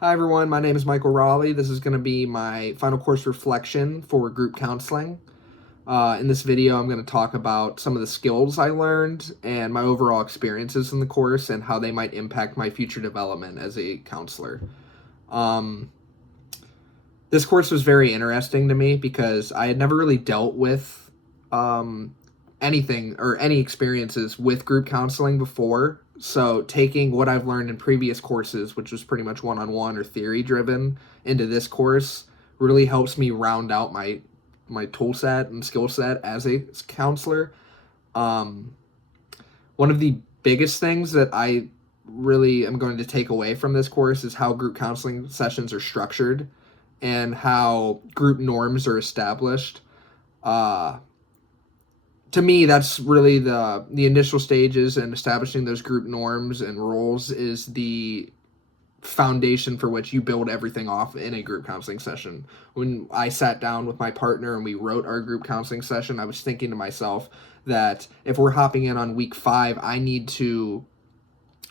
Hi everyone, my name is Michael Raleigh. This is going to be my final course reflection for group counseling. In this video, I'm going to talk about some of the skills I learned and my overall experiences in the course and how they might impact my future development as a counselor. Um, this course was very interesting to me because I had never really dealt with um, anything or any experiences with group counseling before. So taking what I've learned in previous courses, which was pretty much one-on-one or theory driven, into this course really helps me round out my tool set and skill set as a counselor. Um, One of the biggest things that I really am going to take away from this course is how group counseling sessions are structured and how group norms are established. Uh, to me, that's really the initial stages, and establishing those group norms and roles is the foundation for which you build everything off in a group counseling session. When I sat down with my partner and we wrote our group counseling session, I was thinking to myself that if we're hopping in on week 5, I need to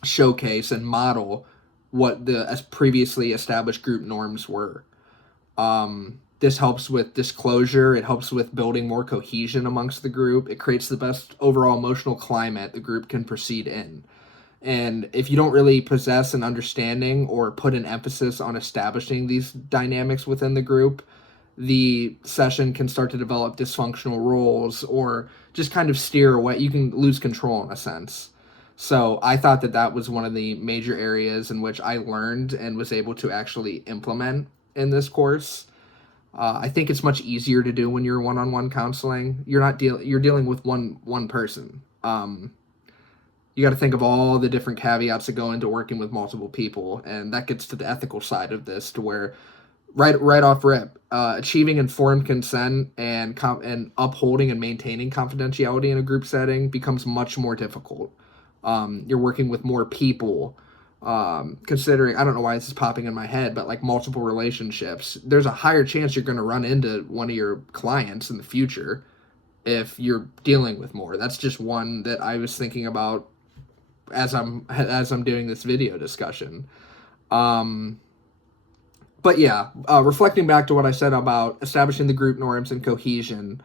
showcase and model what the as previously established group norms were. This helps with disclosure. It helps with building more cohesion amongst the group. It creates the best overall emotional climate the group can proceed in. And if you don't really possess an understanding or put an emphasis on establishing these dynamics within the group, the session can start to develop dysfunctional roles or just kind of steer away. You can lose control in a sense. So I thought that that was one of the major areas in which I learned and was able to actually implement in this course. I think it's much easier to do when you're one-on-one counseling. You're dealing with one person. You got to think of all the different caveats that go into working with multiple people, and that gets to the ethical side of this, to where right off rip, achieving informed consent and upholding and maintaining confidentiality in a group setting becomes much more difficult. You're working with more people. Considering, I don't know why this is popping in my head, but like multiple relationships, there's a higher chance you're going to run into one of your clients in the future if you're dealing with more. That's just one that I was thinking about as I'm doing this video discussion. Um, but yeah, reflecting back to what I said about establishing the group norms and cohesion,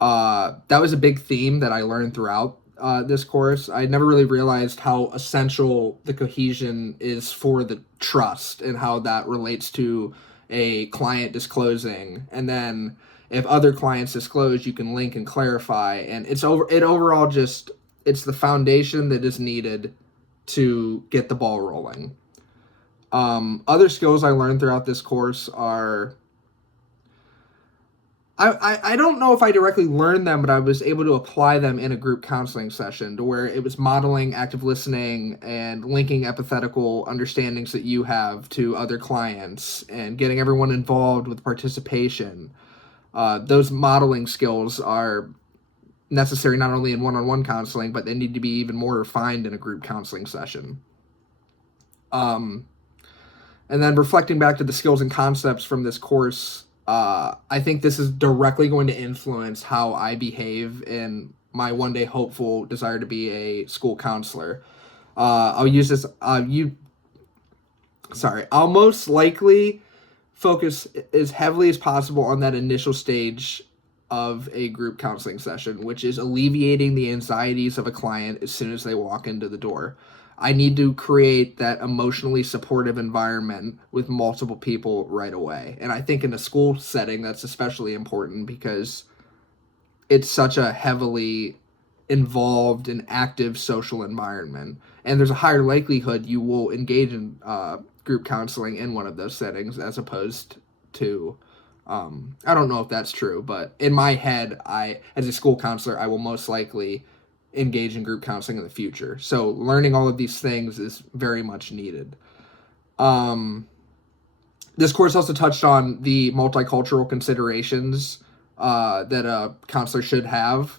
that was a big theme that I learned throughout this course. I never really realized how essential the cohesion is for the trust and how that relates to a client disclosing. And then if other clients disclose, you can link and clarify. And it overall just, it's the foundation that is needed to get the ball rolling. Other skills I learned throughout this course are, I don't know if I directly learned them, but I was able to apply them in a group counseling session, to where it was modeling active listening and linking empathetical understandings that you have to other clients and getting everyone involved with participation. Those modeling skills are necessary not only in one-on-one counseling, but they need to be even more refined in a group counseling session. And then reflecting back to the skills and concepts from this course, I think this is directly going to influence how I behave in my one day hopeful desire to be a school counselor. I'll use this. I'll most likely focus as heavily as possible on that initial stage of a group counseling session, which is alleviating the anxieties of a client as soon as they walk into the door. I need to create that emotionally supportive environment with multiple people right away. And I think in a school setting, that's especially important because it's such a heavily involved and active social environment. And there's a higher likelihood you will engage in group counseling in one of those settings as opposed to, I don't know if that's true, but in my head, as a school counselor, I will most likely engage in group counseling in the future. So learning all of these things is very much needed. This course also touched on the multicultural considerations that a counselor should have.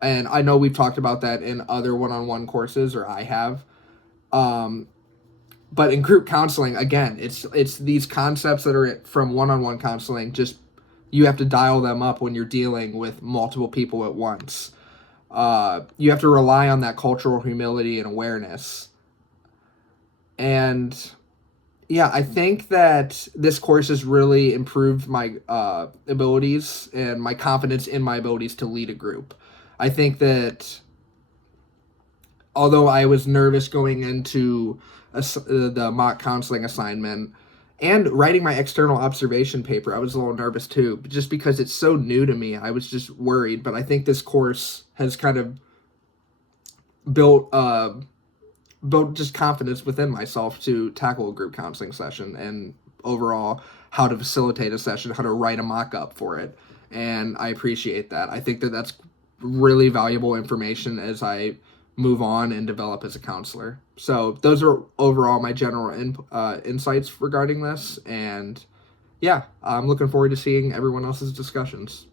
And I know we've talked about that in other one-on-one courses, or I have. But in group counseling, again, it's these concepts that are from one-on-one counseling. Just you have to dial them up when you're dealing with multiple people at once. You have to rely on that cultural humility and awareness. And Yeah, I think that this course has really improved my abilities and my confidence in my abilities to lead a group. I think that although I was nervous going into the mock counseling assignment and writing my external observation paper, I was a little nervous too, just because it's so new to me. I was just worried, but I think this course has kind of built built just confidence within myself to tackle a group counseling session and overall how to facilitate a session, how to write a mock up for it. And I appreciate that. I think that that's really valuable information as I move on and develop as a counselor. So those are overall my general insights regarding this. And yeah, I'm looking forward to seeing everyone else's discussions.